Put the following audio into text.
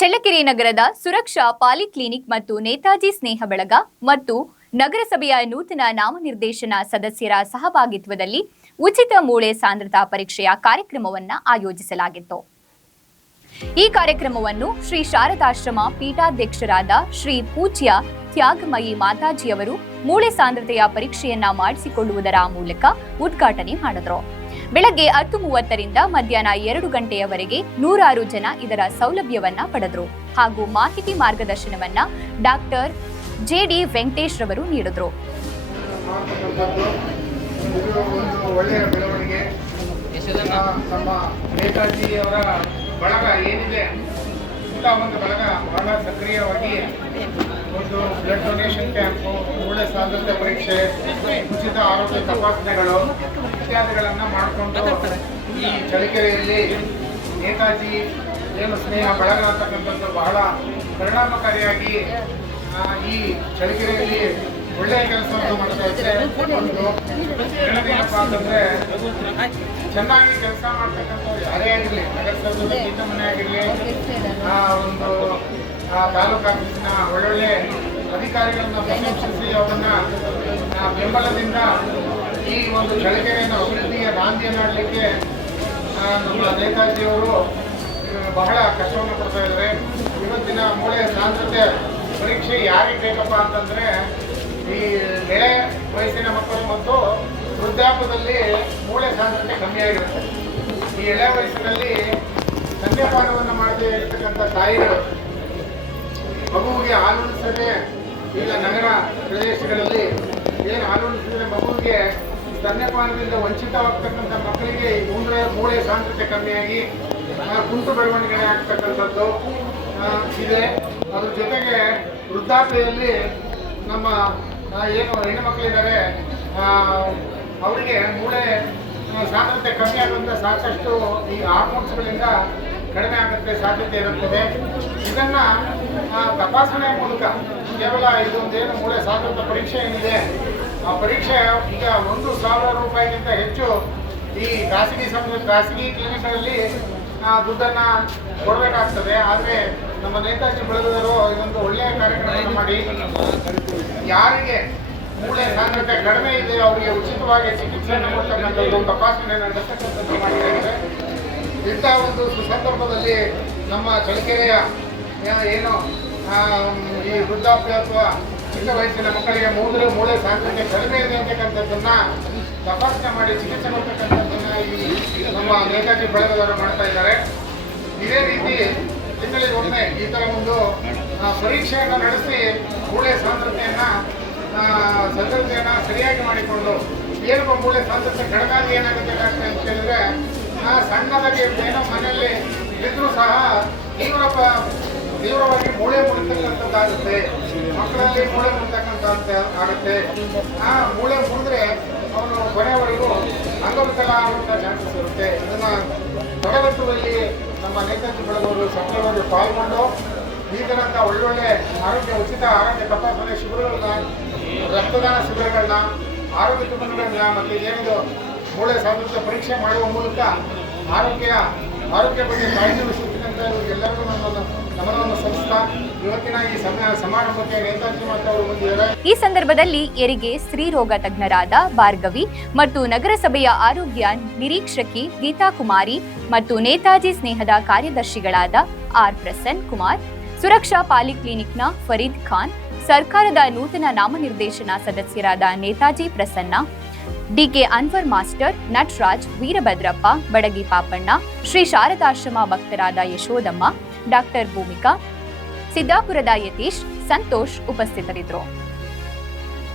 ಚಳ್ಳಕೆರೆ ನಗರದ ಸುರಕ್ಷಾ ಪಾಲಿಕ್ಲಿನಿಕ್ ಮತ್ತು ನೇತಾಜಿ ಸ್ನೇಹ ಬಳಗ ಮತ್ತು ನಗರಸಭೆಯ ನೂತನ ನಾಮನಿರ್ದೇಶನ ಸದಸ್ಯರ ಸಹಭಾಗಿತ್ವದಲ್ಲಿ ಉಚಿತ ಮೂಳೆ ಸಾಂದ್ರತಾ ಪರೀಕ್ಷೆಯ ಕಾರ್ಯಕ್ರಮವನ್ನು ಆಯೋಜಿಸಲಾಗಿತ್ತು. ಈ ಕಾರ್ಯಕ್ರಮವನ್ನು ಶ್ರೀ ಶಾರದಾಶ್ರಮ ಪೀಠಾಧ್ಯಕ್ಷರಾದ ಶ್ರೀ ಪೂಜ್ಯ ತ್ಯಾಗಮಯಿ ಮಾತಾಜಿಯವರು ಮೂಳೆ ಸಾಂದ್ರತೆಯ ಪರೀಕ್ಷೆಯನ್ನ ಮಾಡಿಸಿಕೊಳ್ಳುವುದರ ಮೂಲಕ ಉದ್ಘಾಟನೆ ಮಾಡಿದರು. ಬೆಳಗ್ಗೆ 10:30ರಿಂದ ಮಧ್ಯಾಹ್ನ 2 ಗಂಟೆಯವರೆಗೆ 106 ಜನ ಇದರ ಸೌಲಭ್ಯವನ್ನ ಪಡೆದರು ಹಾಗೂ ಮಾಹಿತಿ ಮಾರ್ಗದರ್ಶನವನ್ನ ಡಾಕ್ಟರ್ ಜೆ.ಡಿ. ವೆಂಕಟೇಶ್ ರವರು ನೀಡಿದರು. ನಮ್ಮ ನೇತಾಜಿಯವರ ಬಳಗ ಏನಿದೆ ಇಂಥ ಒಂದು ಬಳಗ ಬಹಳ ಸಕ್ರಿಯವಾಗಿ ಒಂದು ಬ್ಲಡ್ ಡೊನೇಷನ್ ಕ್ಯಾಂಪು, ಮೂಳೆ ಸಾಂದ್ರತೆ ಪರೀಕ್ಷೆ, ಉಚಿತ ಆರೋಗ್ಯ ತಪಾಸಣೆಗಳು ಇತ್ಯಾದಿಗಳನ್ನು ಮಾಡಿಕೊಂಡು ಈ ಚಳ್ಳಕೆರೆಯಲ್ಲಿ ನೇತಾಜಿ ಏನು ಸ್ನೇಹ ಬಳಗ ಅಂತಕ್ಕಂಥದ್ದು ಬಹಳ ಪರಿಣಾಮಕಾರಿಯಾಗಿ ಈ ಚಳ್ಳಕೆರೆಯಲ್ಲಿ ಒಳ್ಳೆಯ ಕೆಲಸವನ್ನು ಮಾಡ್ತಾ ಇದ್ದರೆ ಒಂದು ಹೇಳೋದೇನಪ್ಪ ಅಂತಂದರೆ ಚೆನ್ನಾಗಿ ಕೆಲಸ ಮಾಡ್ತಕ್ಕಂಥವ್ರು ಯಾರೇ ಆಗಿರಲಿ, ನಗರಸಭೆ ಗೀತ ಮನೆ ಆಗಿರಲಿ, ಒಂದು ತಾಲೂಕು ಆಫೀಸಿನ ಒಳ್ಳೊಳ್ಳೆ ಅಧಿಕಾರಿಗಳನ್ನ ಪ್ರಶಂಸಿಸಿ ಅವರನ್ನು ಬೆಂಬಲದಿಂದ ಈ ಒಂದು ಚಳ್ಳಕೆರೆಯನ್ನು ಅಭಿವೃದ್ಧಿಯ ನಾಂದಿಯನ್ನಾಡಲಿಕ್ಕೆ ನಮ್ಮ ನೇತಾಜಿಯವರು ಬಹಳ ಕಷ್ಟವನ್ನು ಕೊಡ್ತಾ ಇದ್ದಾರೆ. ಇವತ್ತಿನ ಮೂಳೆ ಸಾಂದ್ರತೆ ಪರೀಕ್ಷೆ ಯಾರಿಗೆ ಬೇಕಪ್ಪ ಅಂತಂದರೆ ಈ ಎಳೆ ವಯಸ್ಸಿನ ಮಕ್ಕಳು ಮತ್ತು ವೃದ್ಧಾಪ್ಯದಲ್ಲಿ ಮೂಳೆ ಸಾಂದ್ರತೆ ಕಮ್ಮಿಯಾಗಿರುತ್ತೆ. ಈ ಎಳೆ ವಯಸ್ಸಿನಲ್ಲಿ ಸ್ತನ್ಯಪಾನವನ್ನು ಮಾಡದೇ ಇರತಕ್ಕಂಥ ತಾಯಿಗಳು ಮಗುವಿಗೆ ಹಾಲುಣಿಸದೆ, ಈಗ ನಗರ ಪ್ರದೇಶಗಳಲ್ಲಿ ಏನು ಹಾಲುಣಿಸಿದರೆ ಮಗುವಿಗೆ ಸ್ತನ್ಯಪಾನದಿಂದ ವಂಚಿತವಾಗ್ತಕ್ಕಂಥ ಮಕ್ಕಳಿಗೆ ಮೂಳೆ ಸಾಂದ್ರತೆ ಕಮ್ಮಿಯಾಗಿ ಕುಂಟು ಬೆಳವಣಿಗೆ ಆಗ್ತಕ್ಕಂಥದ್ದು ಇದೆ. ಅದ್ರ ಜೊತೆಗೆ ವೃದ್ಧಾಪ್ಯದಲ್ಲಿ ನಮ್ಮ ಏನು ಹೆಣ್ಣು ಮಕ್ಕಳಿದ್ದಾರೆ ಅವರಿಗೆ ಮೂಳೆ ಸಾಂದ್ರತೆ ಕಮ್ಮಿ ಆಗೋದ್ರಿಂದ ಸಾಕಷ್ಟು ಈ ಹಾರ್ಮೋನ್ಸ್ಗಳಿಂದ ಕಡಿಮೆ ಆಗುತ್ತೆ ಸಾಧ್ಯತೆ ಇರುತ್ತದೆ. ಇದನ್ನು ತಪಾಸಣೆ ಮೂಲಕ ಕೇವಲ ಇದೊಂದೇನು ಮೂಳೆ ಸಾಂದ್ರತೆ ಪರೀಕ್ಷೆ ಏನಿದೆ ಆ ಪರೀಕ್ಷೆ ಈಗ 1,000 ರೂಪಾಯಿಗಿಂತ ಹೆಚ್ಚು ಈ ಖಾಸಗಿ ಕ್ಲಿನಿಕ್ಗಳಲ್ಲಿ ದುಡ್ಡನ್ನು ಕೊಡಬೇಕಾಗ್ತದೆ. ಆದರೆ ನಮ್ಮ ನೇತಾಜಿ ಬಳಗದವರು ಇದೊಂದು ಒಳ್ಳೆಯ ಕಾರ್ಯಕ್ರಮವನ್ನು ಮಾಡಿ ಯಾರಿಗೆ ಮೂಳೆ ಸಾಂದ್ರತೆ ಕಡಿಮೆ ಇದೆ ಅವರಿಗೆ ಉಚಿತವಾಗಿ ಚಿಕಿತ್ಸೆಯನ್ನು ಕೊಡ್ತಕ್ಕಂಥದ್ದು, ತಪಾಸಣೆ ನಡೆಸತಕ್ಕಂಥದ್ದು ಮಾಡಿದ್ದಾರೆ. ಇಂಥ ಒಂದು ಸುಸಂದರ್ಭದಲ್ಲಿ ನಮ್ಮ ಚಳ್ಳಕೆರೆಯ ಏನು ಈ ವೃದ್ಧಾಪ್ಯ ಅಥವಾ ಚಿಕ್ಕ ವಯಸ್ಸಿನ ಮಕ್ಕಳಿಗೆ ಮೂಳೆ ಸಾಂದ್ರತೆ ಕಡಿಮೆ ಇದೆ ಅಂತಕ್ಕಂಥದ್ದನ್ನು ತಪಾಸಣೆ ಮಾಡಿ ಚಿಕಿತ್ಸೆ ಕೊಡ್ತಕ್ಕಂಥದ್ದನ್ನು ಈ ನಮ್ಮ ನೇತಾಜಿ ಬಳಗದವರು ಮಾಡ್ತಾ ಇದ್ದಾರೆ. ಇದೇ ರೀತಿ ತಿಂಗಳಿಗೊಮ್ಮೆ ಈ ಥರ ಒಂದು ಪರೀಕ್ಷೆಯನ್ನು ನಡೆಸಿ ಮೂಳೆ ಸಾಂದ್ರತೆಯನ್ನು ಸರಿಯಾಗಿ ಮಾಡಿಕೊಂಡು ಏನಪ್ಪ ಮೂಳೆ ಸಾಂದ್ರತೆ ಕಡಿಮೆ ಏನಾಗುತ್ತೆ ಅಂತ ಹೇಳಿದ್ರೆ ಸಣ್ಣದಾಗಿ ಏನೋ ಮನೆಯಲ್ಲಿ ಇದ್ರೂ ಸಹ ತೀವ್ರವಾಗಿ ಮೂಳೆ ಮುರಿತಕ್ಕಂಥದ್ದಾಗುತ್ತೆ. ಮಕ್ಕಳಲ್ಲಿ ಮೂಳೆ ಮುರಿತಕ್ಕಂಥ ಆಗುತ್ತೆ. ಮೂಳೆ ಮುರಿದ್ರೆ ಅವನು ಕೊನೆಯವರೆಗೂ ಅಂಗವಿಕಲ ಆಗುವಂಥ ಚಾನ್ಸಸ್ ಇರುತ್ತೆ. ಇದನ್ನು ತಡೆಗಟ್ಟುವಲ್ಲಿ ನಮ್ಮ ನೇತಾಜಿ ಬಳಗವರು ಸಕ್ರಿಯವಾಗಿ ಪಾಲ್ಗೊಂಡು ಈ ಥರಂಥ ಒಳ್ಳೊಳ್ಳೆ ಉಚಿತ ಆರೋಗ್ಯ ತಪಾಸಣೆ ಶಿಬಿರಗಳನ್ನ, ರಕ್ತದಾನ ಶಿಬಿರಗಳನ್ನ, ಆರೋಗ್ಯ ಶಿಬಿರಗಳನ್ನ ಮತ್ತು ಏನಿದು ಮೂಳೆ ಸಾಂದ್ರತೆ ಪರೀಕ್ಷೆ ಮಾಡುವ ಮೂಲಕ ಆರೋಗ್ಯ ಬಗ್ಗೆ ಕಾಳಜಿ ವಹಿಸುತ್ತಿದ್ದಂಥ ಎಲ್ಲರಿಗೂ ನಮ್ಮನ್ನು ಸಂಸ್ಥಾ ಇವತ್ತಿನ ಈ ಸಮಾರಂಭಕ್ಕೆ ನೇತಾಜಿ ಮಾತವರು ಬಂದಿದ್ದಾರೆ. ಈ ಸಂದರ್ಭದಲ್ಲಿ ಹೆರಿಗೆ ಸ್ತ್ರೀರೋಗ ತಜ್ಞರಾದ ಭಾರ್ಗವಿ ಮತ್ತು ನಗರಸಭೆಯ ಆರೋಗ್ಯ ನಿರೀಕ್ಷಕಿ ಗೀತಾ ಕುಮಾರಿ ಮತ್ತು ನೇತಾಜಿ ಸ್ನೇಹದ ಕಾರ್ಯದರ್ಶಿಗಳಾದ ಆರ್ ಪ್ರಸನ್ ಕುಮಾರ್, ಸುರಕ್ಷಾ ಪಾಲಿಕ್ಲಿನಿಕ್ನ ಫರೀದ್ ಖಾನ್, ಸರ್ಕಾರದ ನೂತನ ನಾಮನಿರ್ದೇಶನ ಸದಸ್ಯರಾದ ನೇತಾಜಿ ಪ್ರಸನ್ನ, ಡಿಕೆ ಅನ್ವರ್ ಮಾಸ್ಟರ್, ನಟರಾಜ್, ವೀರಭದ್ರಪ್ಪ, ಬಡಗಿ ಪಾಪಣ್ಣ, ಶ್ರೀ ಶಾರದಾಶ್ರಮ ಭಕ್ತರಾದ ಯಶೋದಮ್ಮ, ಡಾಕ್ಟರ್ ಭೂಮಿಕಾ, ಸಿದ್ದಾಪುರದ ಯತೀಶ್, ಸಂತೋಷ್ ಉಪಸ್ಥಿತರಿದ್ದರು.